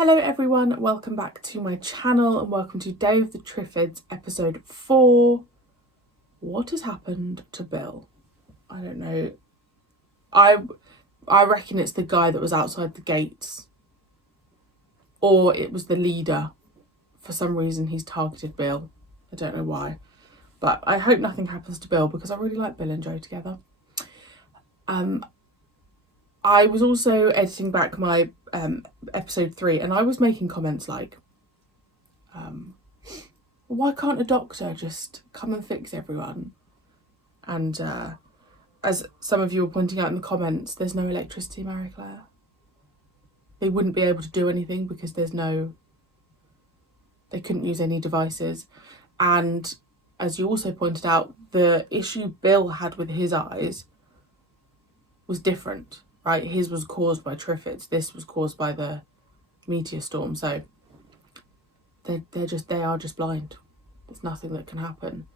Hello everyone, welcome back to my channel and welcome to Day of the TRIFFIDS episode 4. What has happened to Bill? I don't know. I reckon it's the guy that was outside the gates. Or it was the leader. For some reason he's targeted Bill. I don't know why. But I hope nothing happens to Bill because I really like Bill and Joe together. I was also editing back my episode 3 and I was making comments like, why can't a doctor just come and fix everyone? And as some of you were pointing out in the comments, there's no electricity, Marie-Clare. They wouldn't be able to do anything because they couldn't use any devices. And as you also pointed out, the issue Bill had with his eyes was different. Right, his was caused by TRIFFIDS. This was caused by the meteor storm. So they are just blind. There's nothing that can happen,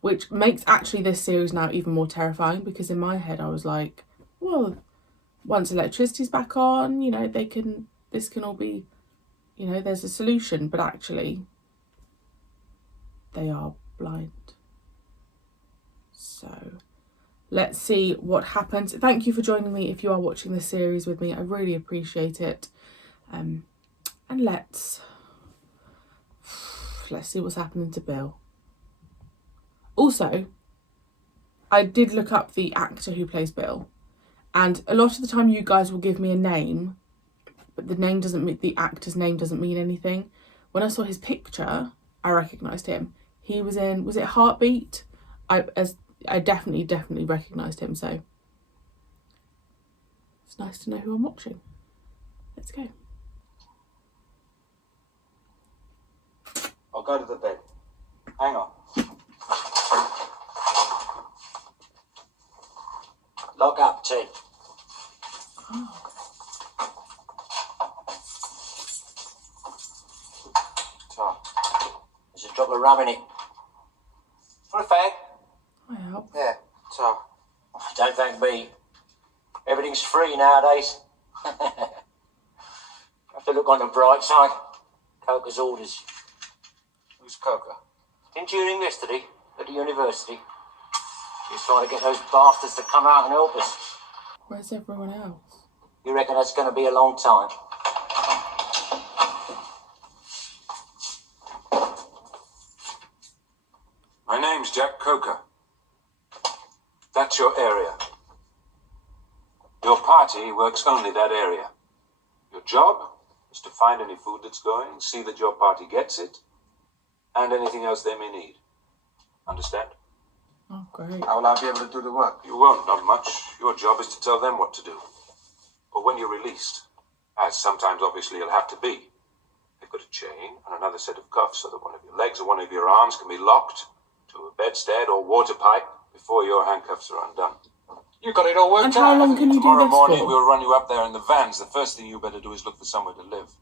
which makes actually this series now even more terrifying because in my head I was like, well, once electricity's back on, you know, this can all be, you know, there's a solution. But actually, they are blind. So let's see what happens. Thank you for joining me if you are watching this series with me. I really appreciate it. And let's see what's happening to Bill. Also, I did look up the actor who plays Bill. And a lot of the time you guys will give me a name, but the actor's name doesn't mean anything. When I saw his picture, I recognised him. He was in, was it Heartbeat? I definitely recognised him, so it's nice to know who I'm watching. Let's go. I'll go to the bed. Hang on. Lock up, Ted. Oh. So, there's a drop of rum in it. For a fag? I help. Yeah, so. Don't thank me. Everything's free nowadays. Have to look on the bright side. Coca's orders. Who's Coca? Didn't you hear him yesterday at the university? He's trying to get those bastards to come out and help us. Where's everyone else? You reckon that's going to be a long time? My name's Jack Coker. That's your area. Your party works only that area. Your job is to find any food that's going, see that your party gets it, and anything else they may need. Understand? Oh, great. How will I be able to do the work? You won't, not much. Your job is to tell them what to do. But when you're released, as sometimes obviously you'll have to be, they've got a chain and another set of cuffs so that one of your legs or one of your arms can be locked to a bedstead or water pipe before your handcuffs are undone. You got it all worked out. And how long can you do Tomorrow this morning for? we'll run you up there in the vans. The first thing you better do is look for somewhere to live.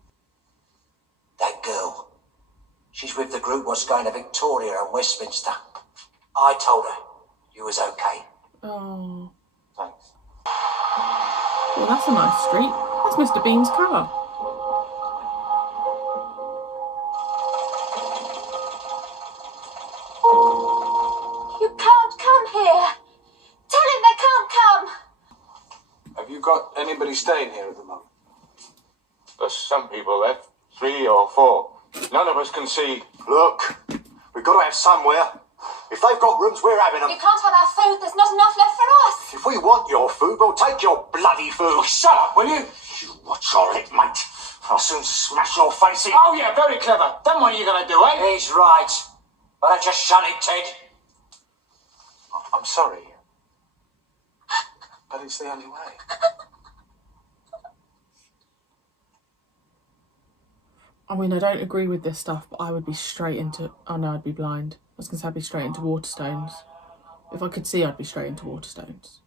That girl. She's with the group what's going to Victoria and Westminster. I told her you was okay. Oh. Thanks. Well, that's a nice street. That's Mr. Bean's car. You can't come here. Tell him they can't come. Have you got anybody staying here at the moment? There's some people left, 3 or 4. None of us can see. Look, we've got to have somewhere. If they've got rooms, we're having them. You can't have our food. There's not enough left for us. If we want your food, we'll take your bloody food. Oh, shut up, will you? You watch your head, mate. I'll soon smash your face in. Oh, yeah, very clever. Then what are you going to do, eh? He's right. But I just shut it, Ted. I'm sorry. But it's the only way. I mean, I don't agree with this stuff, but I would be straight into... Oh, no, I'd be blind. I was going to say I'd be straight into Waterstones. If I could see, I'd be straight into Waterstones.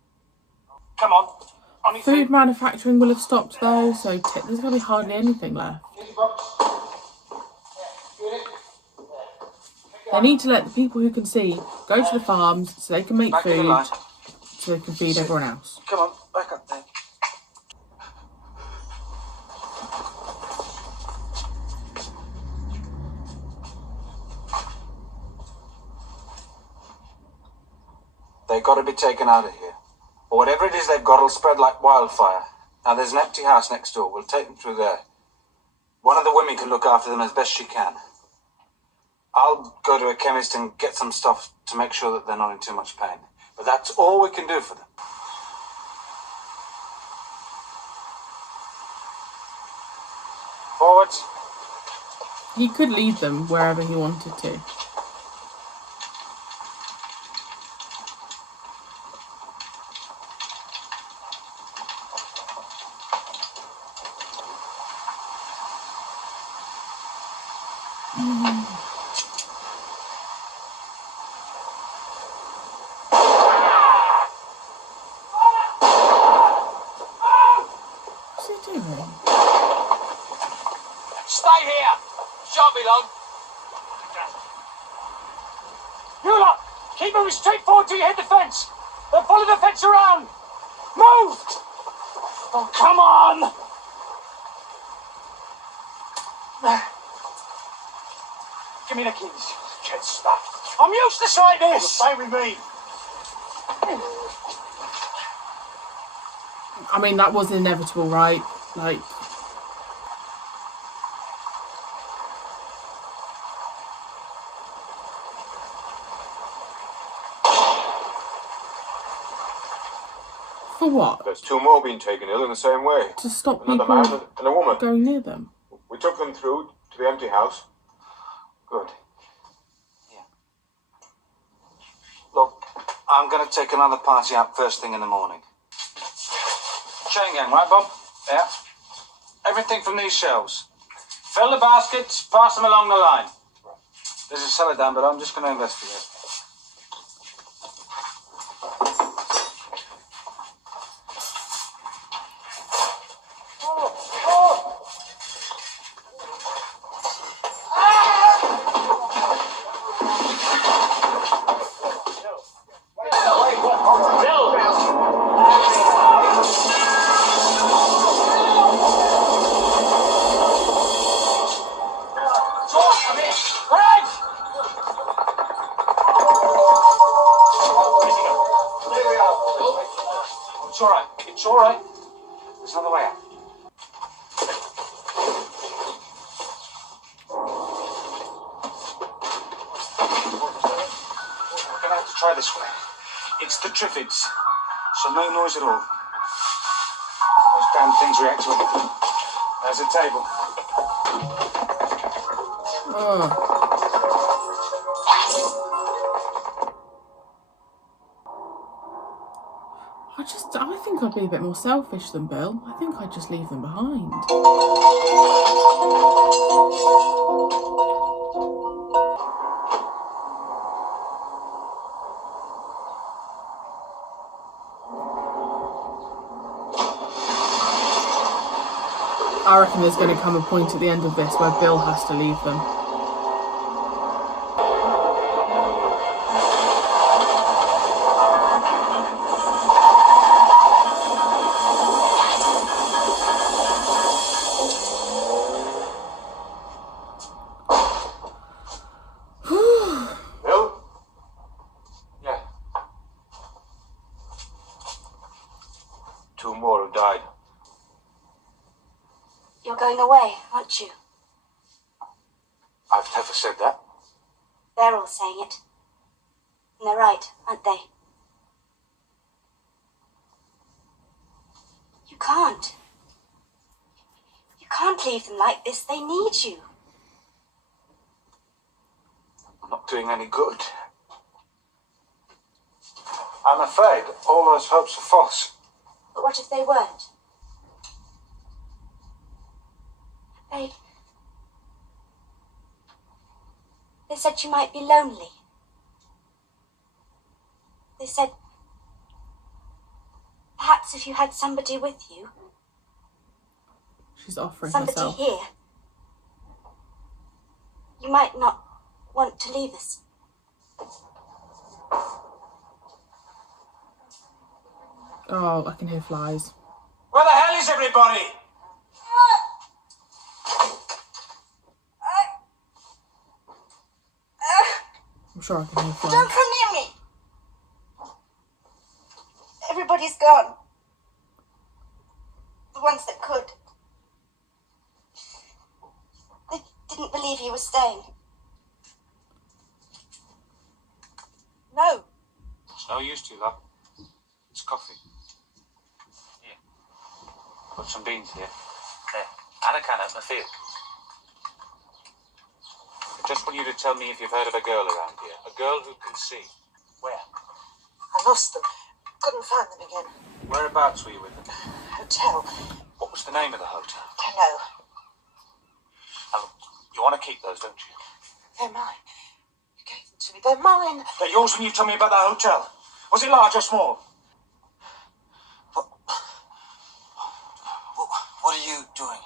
Come on. Food manufacturing will have stopped, though, so there's going to be hardly anything left. They need to let the people who can see go to the farms so they can make Back in the food, line. so they can feed everyone else. Come on, back up there. They got to be taken out of here. Or whatever it is they've got will spread like wildfire. Now, there's an empty house next door. We'll take them through there. One of the women can look after them as best she can. I'll go to a chemist and get some stuff to make sure that they're not in too much pain. But that's all we can do for them. Forwards. He could lead them wherever he wanted to. What's he doing? Stay here! Shan't be long. You lot, keep moving straight forward till you hit the fence. Then follow the fence around. Move! Oh, come on! Give me the keys. Get stuck. I'm useless like this. Stay with me. I mean, that was inevitable, right? Like, for what? There's 2 more being taken ill in the same way. To stop Another people man and a woman. going near them. We took them through to the empty house. Good. Yeah. Look, I'm going to take another party out first thing in the morning. Chain gang, right, Bob? Yeah. Everything from these shelves. Fill the baskets, pass them along the line. There's a cellar down, but I'm just going to investigate. It's all right. There's another way out. We're gonna have to try this way. It's the TRIFFIDS, so no noise at all. Those damn things react to anything. There's a table. I think I'd be a bit more selfish than Bill. I think I'd just leave them behind. I reckon there's going to come a point at the end of this where Bill has to leave them. Bill? Yeah. 2 more have died. You're going away, aren't you? I've never said that. They're all saying it. And they're right, aren't they? You can't. You can't leave them like this. They need you. I'm not doing any good. I'm afraid all those hopes are false. But what if they weren't? They said you might be lonely. They said perhaps if you had somebody with you, She's offering somebody herself. here, you might not want to leave us. Oh, I can hear flies. Where the hell is everybody? I'm sure I can hear flies. Don't come near me. believe he was staying. No. It's no use to you, love. It's coffee. Here. Put some beans here. There. And a can at my field. I just want you to tell me if you've heard of a girl around here. A girl who can see. Where? I lost them. Couldn't find them again. Whereabouts were you with them? Hotel. What was the name of the hotel? Don't know. Now, look, you want to keep those, don't you? They're mine. You gave them to me. They're mine. They're yours when you told me about that hotel. Was it large or small? What are you doing?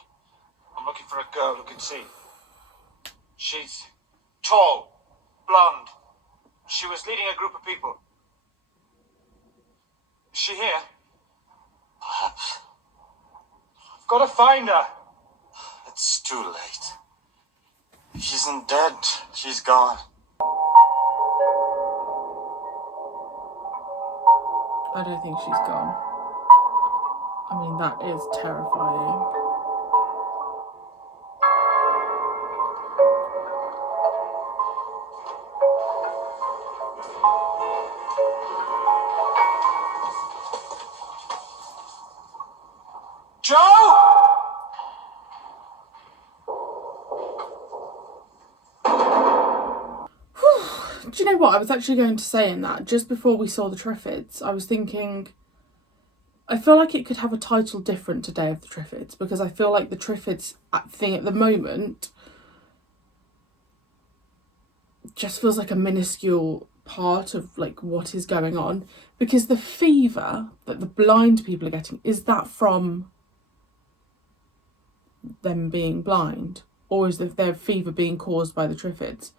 I'm looking for a girl who can see. She's tall, blonde. She was leading a group of people. Is she here? Perhaps. I've got to find her. It's too late. She isn't dead. She's gone. I don't think she's gone. I mean, that is terrifying. Joe! Do you know what? I was actually going to say in that, just before we saw the TRIFFIDS, I was thinking, I feel like it could have a title different to Day of the TRIFFIDS, because I feel like the TRIFFIDS thing at the moment just feels like a minuscule part of like what is going on, because the fever that the blind people are getting, is that from them being blind, or is their fever being caused by the TRIFFIDS?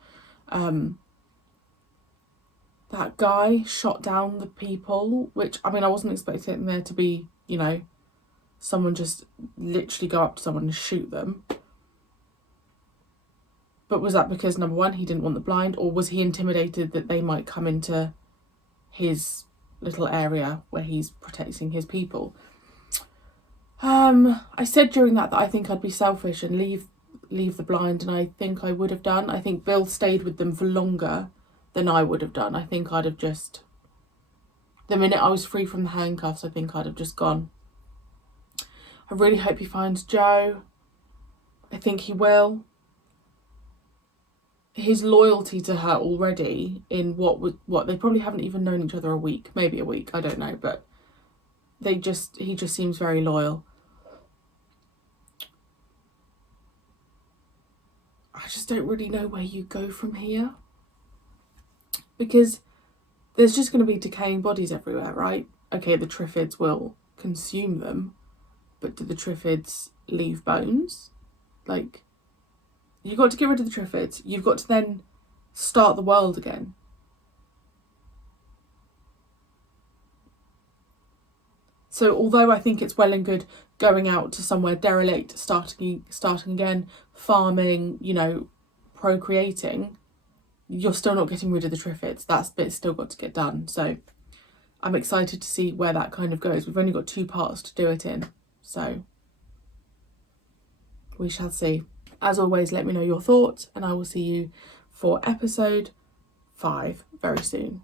That guy shot down the people, which, I mean, I wasn't expecting there to be, you know, someone just literally go up to someone and shoot them. But was that because, number one, he didn't want the blind, or was he intimidated that they might come into his little area where he's protecting his people? I said during that I think I'd be selfish and leave the blind, and I think I would have done. I think Bill stayed with them for longer than I would have done. I think I'd have just, the minute I was free from the handcuffs, I think I'd have just gone. I really hope he finds Joe. I think he will. His loyalty to her already in what they probably haven't even known each other a week, maybe a week, I don't know, but he just seems very loyal. I just don't really know where you go from here, because there's just going to be decaying bodies everywhere, right? Okay, the TRIFFIDS will consume them, but do the TRIFFIDS leave bones? Like, you've got to get rid of the TRIFFIDS. You've got to then start the world again. So although I think it's well and good going out to somewhere derelict, starting again, farming, you know, procreating, you're still not getting rid of the TRIFFIDS. That bit's still got to get done. So I'm excited to see where that kind of goes. We've only got 2 parts to do it in, so we shall see. As always, let me know your thoughts, and I will see you for episode 5 very soon.